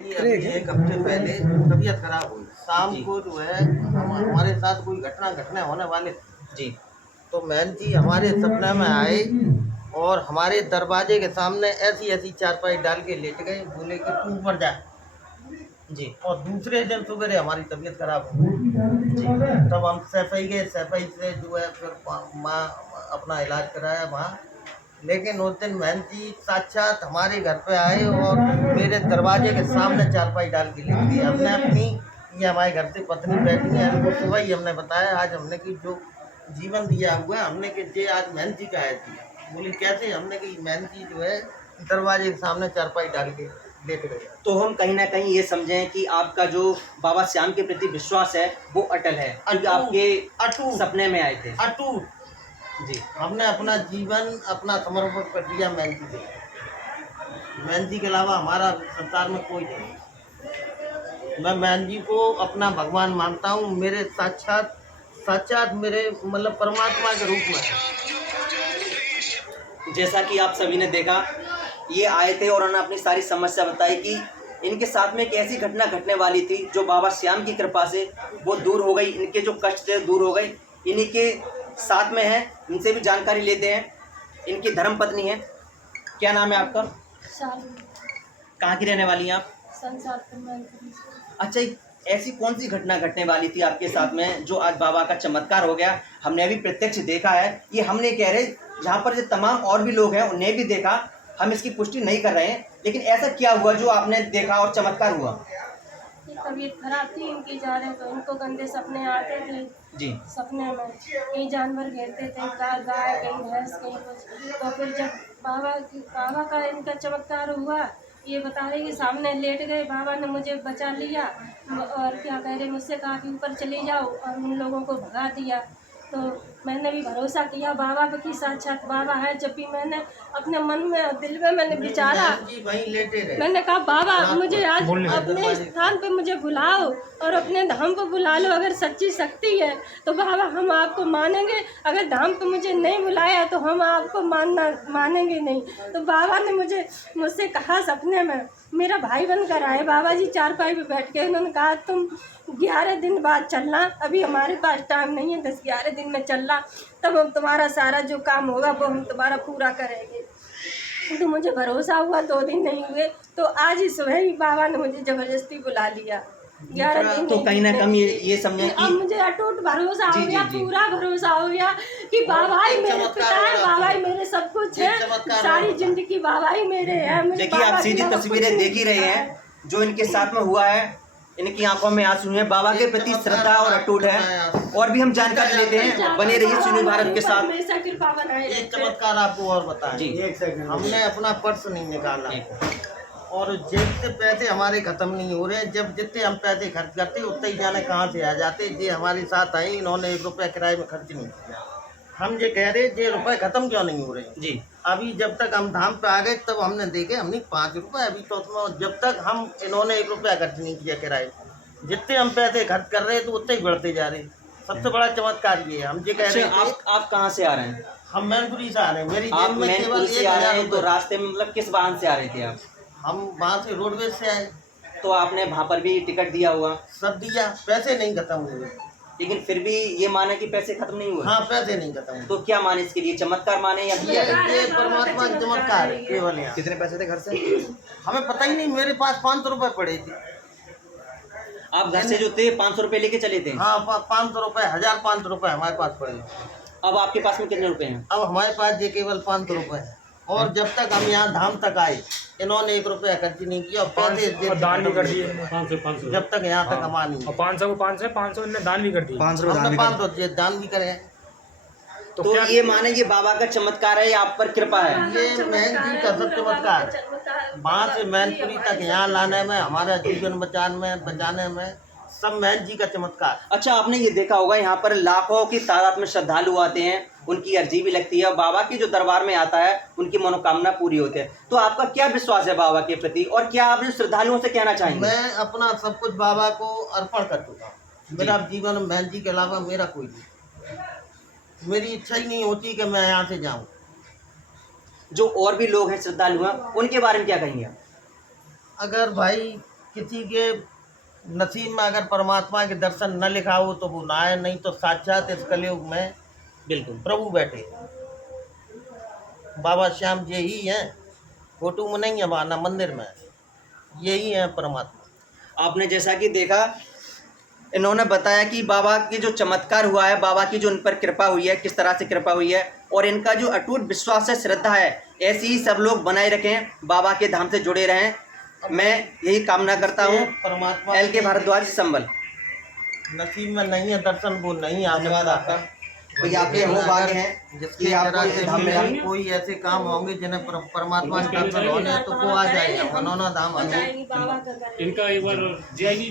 अभी एक हफ्ते पहले तबीयत खराब हुई। शाम को जो है हमारे साथ कोई घटना होने वाले जी। तो मैन जी हमारे सपने में आए और हमारे दरवाजे के सामने ऐसी ऐसी चारपाई डाल के लेट गए, बोले कि तू ऊपर जा। जी। और दूसरे दिन सुबह हमारी तबीयत खराब हो गई। जी। तब हम सैफई गए, सैफई से जो है फिर माँ अपना इलाज कराया वहाँ। लेकिन उस दिन बहन जी साक्षात हमारे घर पे आए और मेरे दरवाजे के सामने चारपाई डाल के लेट गए। हमने अपनी ये हमारे घर से पत्नी बैठी है, उनको सुबह ही हमने बताया आज हमने कि जो जीवन दिया हुआ है हमने कि जे आज बहन जी का है थी। बोली कैसे? हमने कि बहन जी जो है दरवाजे के सामने चारपाई डाल के लेट गए। तो हम कहीं ना कहीं ये समझें कि आपका जो बाबा श्याम के प्रति विश्वास है वो अटल है, क्योंकि आपके अटूट सपने में आए थे। अटूट जी। हमने अपना जीवन अपना समर्पण कर दिया मैन जी को। मैन जी के अलावा हमारा संसार में कोई नहीं। मैं मैन जी को अपना भगवान मानता हूँ, मेरे साक्षात साक्षात मेरे मतलब परमात्मा के रूप में है। जैसा कि आप सभी ने देखा, ये आए थे और उन्होंने अपनी सारी समस्या बताई कि इनके साथ में एक ऐसी घटना घटने वाली थी जो बाबा श्याम की कृपा से वो दूर हो गई। इनके जो कष्ट थे दूर हो गए। इन्हीं के साथ में है, इनसे भी जानकारी लेते हैं। इनकी धर्मपत्नी है। क्या नाम है आपका? कहाँ की रहने वाली हैं आप? अच्छा, ऐसी कौन सी घटना घटने वाली थी आपके साथ में जो आज बाबा का चमत्कार हो गया? हमने अभी प्रत्यक्ष देखा है, ये हम नहीं कह रहे, जहाँ पर जो तमाम और भी लोग हैं उन्हें भी देखा, हम इसकी पुष्टि नहीं कर रहे हैं, लेकिन ऐसा क्या हुआ जो आपने देखा और चमत्कार हुआ? तबीयत खराब थी इनकी, जा रहे तो इनको गंदे सपने आते थे। जी। सपने में कहीं जानवर घेरते थे, गाय कहीं भैंस कहीं कुछ। तो फिर जब बाबा का इनका चमत्कार हुआ, ये बता रहे कि सामने लेट गए, बाबा ने मुझे बचा लिया और क्या कह रहे मुझसे कहा कि ऊपर चली जाओ और उन लोगों को भगा दिया। तो मैंने भी भरोसा किया बाबा पे कि साक्षात बाबा है। जब भी मैंने अपने मन में और दिल में मैंने विचारा, मैंने कहा बाबा मुझे आज अपने स्थान पे मुझे बुलाओ और अपने धाम पे बुला लो। अगर सच्ची शक्ति है तो बाबा हम आपको मानेंगे, अगर धाम पे मुझे नहीं बुलाया तो हम आपको मानेंगे नहीं। तो बाबा ने मुझसे कहा सपने में, मेरा भाई बनकर आए बाबा जी चारपाई पे बैठ के। उन्होंने कहा तुम 11 दिन बाद चलना, अभी हमारे पास टाइम नहीं है, 10-11 दिन में चलना, तब हम तुम्हारा सारा जो काम होगा वो हम तुम्हारा पूरा करेंगे। तो मुझे भरोसा हुआ, 2 दिन नहीं हुए तो आज ही सुबह ही बाबा ने मुझे जबरदस्ती बुला लिया। 11 दिन तो कहीं ना कहीं ये समझे कि अब मुझे अटूट भरोसा हो गया, जी। पूरा भरोसा हो गया कि बाबा ही मेरे पिता है, बाबा ही मेरे सब कुछ है, सारी जिंदगी बाबा ही मेरे है। देखिए, आप सीधी तस्वीरें देख ही रहे हैं जो इनके साथ में हुआ है। इनकी आंखों में आंसू हैं, बाबा के प्रति श्रद्धा और अटूट है। और भी हम जानकारी लेते हैं, बने रहिए सुनील भारत के साथ। एक चमत्कार आपको और बताएं जी। एक सेकंड, हमने अपना पर्स नहीं निकाला और जेब से पैसे हमारे खत्म नहीं हो रहे। जब जितने हम पैसे खर्च करते उतने ही जाने कहाँ से आ जाते। ये हमारे साथ आए, इन्होंने 1 रुपया किराए में खर्च नहीं किया। हम ये कह रहे ये रुपए खत्म क्यों नहीं हो रहे जी। अभी जब तक हम धाम पे आ गए तब हमने देखे, हमने 5 रुपये अभी तो जब तक हम इन्होंने 1 रुपया खर्च नहीं किया किराए, जितने हम पैसे खर्च कर रहे तो उतने ही बढ़ते जा रहे। सबसे बड़ा चमत्कार ये है। हम ये कह रहे थे। आप कहाँ से आ रहे हैं? हम मैनपुरी से आ रहे हैं। मेरी आप जेब में केवल मैनपुरी से आ रहे 1000 हैं, तो रुपये। रास्ते में मतलब किस वाहन से आ रहे थे आप? हम वहाँ से रोडवेज से आए। तो आपने वहाँ पर भी टिकट दिया हुआ? सब दिया, पैसे नहीं खत्म हुए। लेकिन फिर भी ये माने कि पैसे खत्म नहीं हुए? हाँ, पैसे नहीं खत्म हुए। तो क्या माने इसके लिए? चमत्कार माने या ये परमात्मा का चमत्कार है केवल। यहाँ कितने पैसे थे घर से? हमें पता ही नहीं, मेरे पास 500 रुपये पड़े थे। आप घर से जो थे 500 रुपये लेके चले थे? हाँ, 500 रुपये, 1500 रुपये हमारे पास पड़े। अब आपके पास में कितने रुपए हैं? अब हमारे पास ये केवल 500 रुपये है। और जब तक हम यहाँ धाम तक आए इन्होंने 1 रुपया खर्च नहीं किया और पैसे दान भी कर दिए 500 जब तक यहाँ तक हम आ नहीं। और 500 इन्होंने दान भी कर दिए। 500 हमने 500 दान भी करे। तो ये माने ये बाबा का चमत्कार है या आप पर कृपा है? ये मैन जी का सब चमत्कार। वहाँ से मैनपुरी तक यहाँ लाने में, हमारा जीवन बचाने में सब मैन जी का चमत्कार। अच्छा, आपने ये देखा होगा यहाँ पर लाखों की तादाद में श्रद्धालु आते हैं, उनकी अर्जी भी लगती है और बाबा की जो दरबार में आता है उनकी मनोकामना पूरी होती है। तो आपका क्या विश्वास है बाबा के प्रति और क्या आप श्रद्धालुओं से कहना चाहेंगे? मैं अपना सब कुछ बाबा को अर्पण कर चुका हूँ। मेरा जीवन मैन जी के अलावा मेरा कोई नहीं। मेरी इच्छा ही नहीं होती कि मैं यहाँ से जाऊँ। जो और भी लोग हैं श्रद्धालु हैं उनके बारे में क्या कहेंगे? अगर भाई किसी के नसीब में अगर परमात्मा के दर्शन न लिखा हो तो वो ना आए, नहीं तो साक्षात इस कलयुग में बिल्कुल प्रभु बैठे। बाबा श्याम जी ही हैं, फोटो में नहीं है वहाँ, ना मंदिर में, यही है परमात्मा। आपने जैसा कि देखा, इन्होंने बताया कि बाबा की जो चमत्कार हुआ है, बाबा की जो इन पर कृपा हुई है, किस तरह से कृपा हुई है, और इनका जो अटूट विश्वास है, श्रद्धा है, ऐसी ही सब लोग बनाए रखें, बाबा के धाम से जुड़े रहें। मैं यही कामना करता हूँ। परमात्मा एल के भारद्वाज, संबल। नसीब में नहीं है दर्शन, वो नहीं आ धन्यवाद सकता आपका। है। भैया आपके वो भाग्य हैं जिसकी कि आपको तरह ये से धाम मिला। कोई ऐसे काम होंगे जिन्हें परमात्मा के दर्शन होने तो वो आ जाएगा, मनोना धाम बताएंगी बाबा का करेंगे। इनका एक बार जाएगी